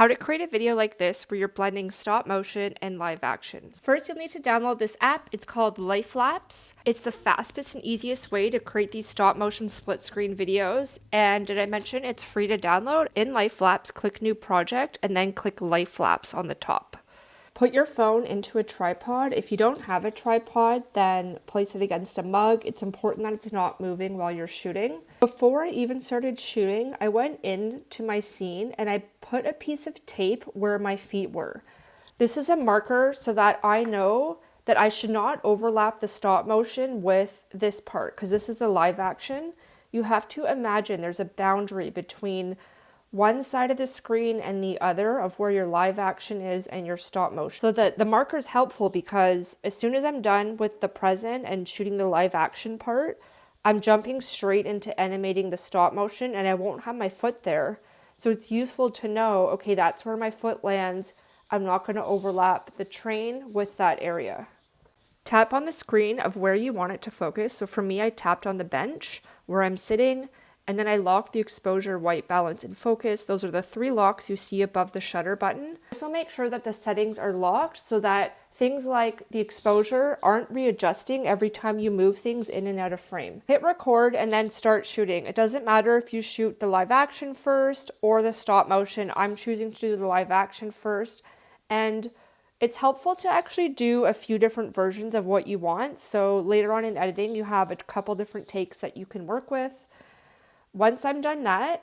How to create a video like this where you're blending stop motion and live action. First, you'll need to download this app. It's called Lifelapse. It's the fastest and easiest way to create these stop motion split screen videos. And did I mention it's free to download? In Lifelapse, click New Project and then click Lifelapse on the top. Put your phone into a tripod. If you don't have a tripod, then place it against a mug. It's important that it's not moving while you're shooting. Before I even started shooting, I went into my scene and I put a piece of tape where my feet were. This is a marker so that I know that I should not overlap the stop motion with this part, because this is the live action. You have to imagine there's a boundary between one side of the screen and the other of where your live action is and your stop motion. So the marker is helpful because as soon as I'm done with the present and shooting the live action part, I'm jumping straight into animating the stop motion and I won't have my foot there. So it's useful to know, okay, that's where my foot lands. I'm not going to overlap the train with that area. Tap on the screen of where you want it to focus. So for me, I tapped on the bench where I'm sitting, and then I locked the exposure, white balance, and focus. Those are the three locks you see above the shutter button. This will make sure that the settings are locked so that things like the exposure aren't readjusting every time you move things in and out of frame. Hit record and then start shooting. It doesn't matter if you shoot the live action first or the stop motion. I'm choosing to do the live action first. And it's helpful to actually do a few different versions of what you want. So later on in editing, you have a couple different takes that you can work with. Once I'm done that,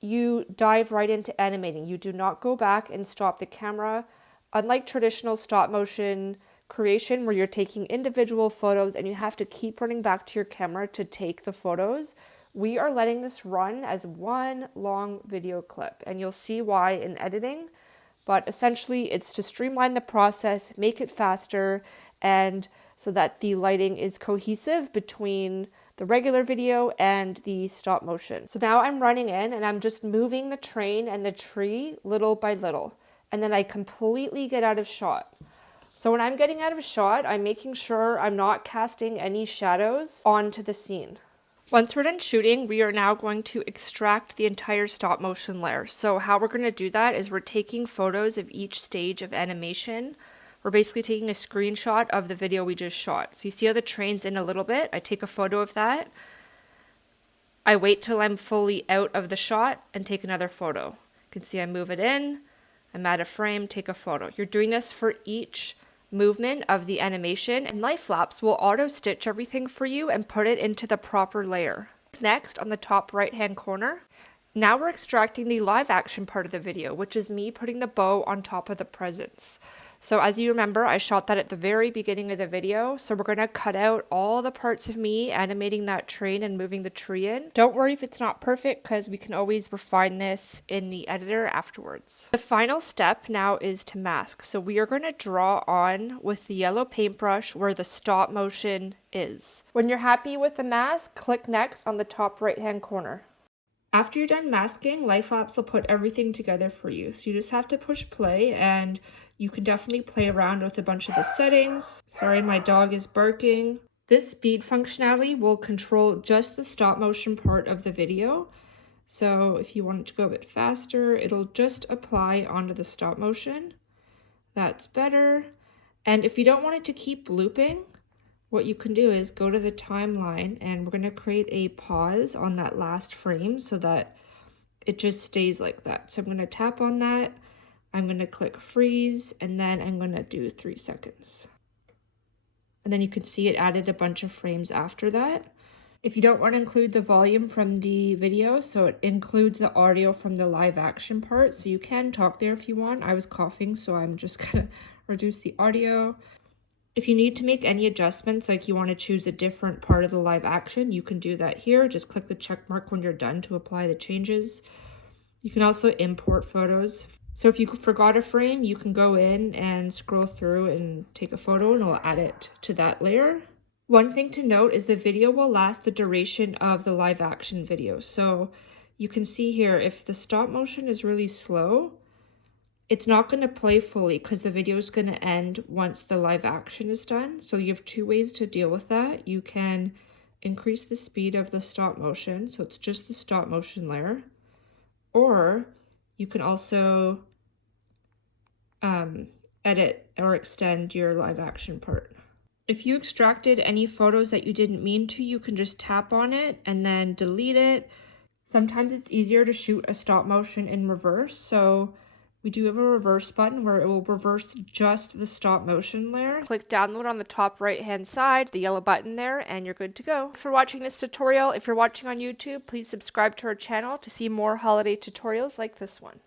you dive right into animating. You do not go back and stop the camera. Unlike traditional stop motion creation where you're taking individual photos and you have to keep running back to your camera to take the photos, we are letting this run as one long video clip, and you'll see why in editing. But essentially it's to streamline the process, make it faster, and so that the lighting is cohesive between the regular video and the stop motion. So now I'm running in and I'm just moving the train and the tree little by little. And then I completely get out of shot. So when I'm getting out of shot, I'm making sure I'm not casting any shadows onto the scene. Once we're done shooting, we are now going to extract the entire stop motion layer. So how we're going to do that is we're taking photos of each stage of animation. We're basically taking a screenshot of the video we just shot. So you see how the train's in a little bit? I take a photo of that. I wait till I'm fully out of the shot and take another photo. You can see I move it in, I'm out of frame, take a photo. You're doing this for each movement of the animation, and Lifelapse will auto stitch everything for you and put it into the proper layer. Next, on the top right hand corner, now we're extracting the live action part of the video, which is me putting the bow on top of the presents. So as you remember, I shot that at the very beginning of the video. So we're going to cut out all the parts of me animating that train and moving the tree in. Don't worry if it's not perfect, because we can always refine this in the editor afterwards. The final step now is to mask. So we are going to draw on with the yellow paintbrush where the stop motion is. When you're happy with the mask, click next on the top right hand corner. After you're done masking, Lifelapse will put everything together for you. So you just have to push play, and you can definitely play around with a bunch of the settings. Sorry, my dog is barking. This speed functionality will control just the stop motion part of the video. So if you want it to go a bit faster, it'll just apply onto the stop motion. That's better. And if you don't want it to keep looping, what you can do is go to the timeline, and we're going to create a pause on that last frame so that it just stays like that. So I'm going to tap on that. I'm going to click freeze, and then I'm going to do 3 seconds. And then you can see it added a bunch of frames after that. If you don't want to include the volume from the video, so it includes the audio from the live action part, so you can talk there if you want. I was coughing, so I'm just going to reduce the audio. If you need to make any adjustments, like you want to choose a different part of the live action, you can do that here. Just click the check mark when you're done to apply the changes. You can also import photos. So if you forgot a frame, you can go in and scroll through and take a photo, and it'll add it to that layer. One thing to note is the video will last the duration of the live action video. So you can see here, if the stop motion is really slow, it's not going to play fully because the video is going to end once the live action is done. So you have 2 ways to deal with that. You can increase the speed of the stop motion, so it's just the stop motion layer, or you can also edit or extend your live action part. If you extracted any photos that you didn't mean to, you can just tap on it and then delete it. Sometimes it's easier to shoot a stop motion in reverse, so we do have a reverse button where it will reverse just the stop motion layer. Click download on the top right hand side, the yellow button there, and you're good to go. Thanks for watching this tutorial. If you're watching on YouTube, please subscribe to our channel to see more holiday tutorials like this one.